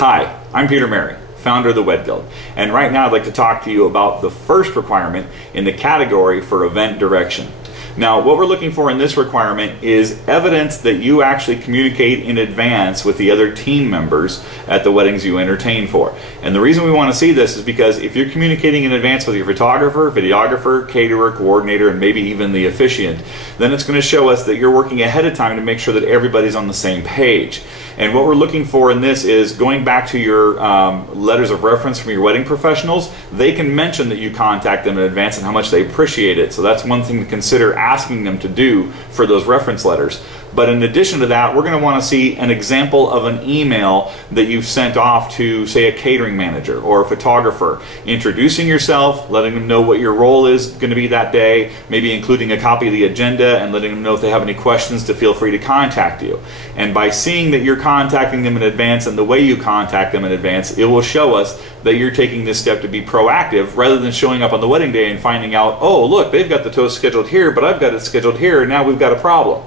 Hi, I'm Peter Mary, founder of the WED Guild, and right now I'd like to talk to you about the first requirement in the category for event direction. Now, what we're looking for in this requirement is evidence that you actually communicate in advance with the other team members at the weddings you entertain for. And the reason we want to see this is because if you're communicating in advance with your photographer, videographer, caterer, coordinator, and maybe even the officiant, then it's going to show us that you're working ahead of time to make sure that everybody's on the same page. And what we're looking for in this is going back to your letters of reference from your wedding professionals. They can mention that you contact them in advance and how much they appreciate it. So that's one thing to consider asking them to do for those reference letters. But in addition to that, we're going to want to see an example of an email that you've sent off to, say, a catering manager or a photographer, introducing yourself, letting them know what your role is going to be that day, maybe including a copy of the agenda and letting them know if they have any questions to feel free to contact you. And by seeing that you're contacting them in advance and the way you contact them in advance, it will show us that you're taking this step to be proactive rather than showing up on the wedding day and finding out, oh, look, they've got the toast scheduled here, but I've got it scheduled here, and now we've got a problem.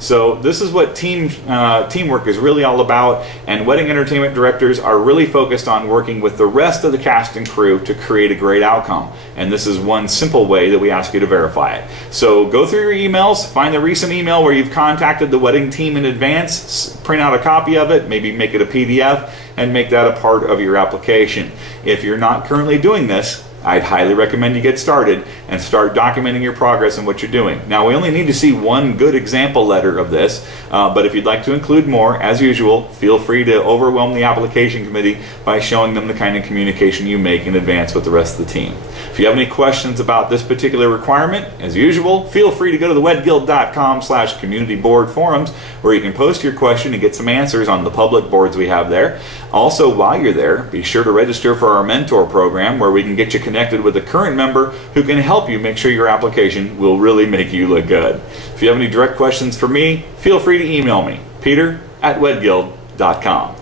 So this is what teamwork is really all about, and wedding entertainment directors are really focused on working with the rest of the cast and crew to create a great outcome. And this is one simple way that we ask you to verify it. So go through your emails, find the recent email where you've contacted the wedding team in advance, print out a copy of it, maybe make it a PDF, and make that a part of your application. If you're not currently doing this, I'd highly recommend you get started and start documenting your progress and what you're doing. Now, we only need to see one good example letter of this, but if you'd like to include more, as usual, feel free to overwhelm the application committee by showing them the kind of communication you make in advance with the rest of the team. If you have any questions about this particular requirement, as usual, feel free to go to the wedguild.com/community board forums, where you can post your question and get some answers on the public boards we have there. Also, while you're there, be sure to register for our mentor program, where we can get you connected with a current member who can help you make sure your application will really make you look good. If you have any direct questions for me, feel free to email me, peter@wedguild.com.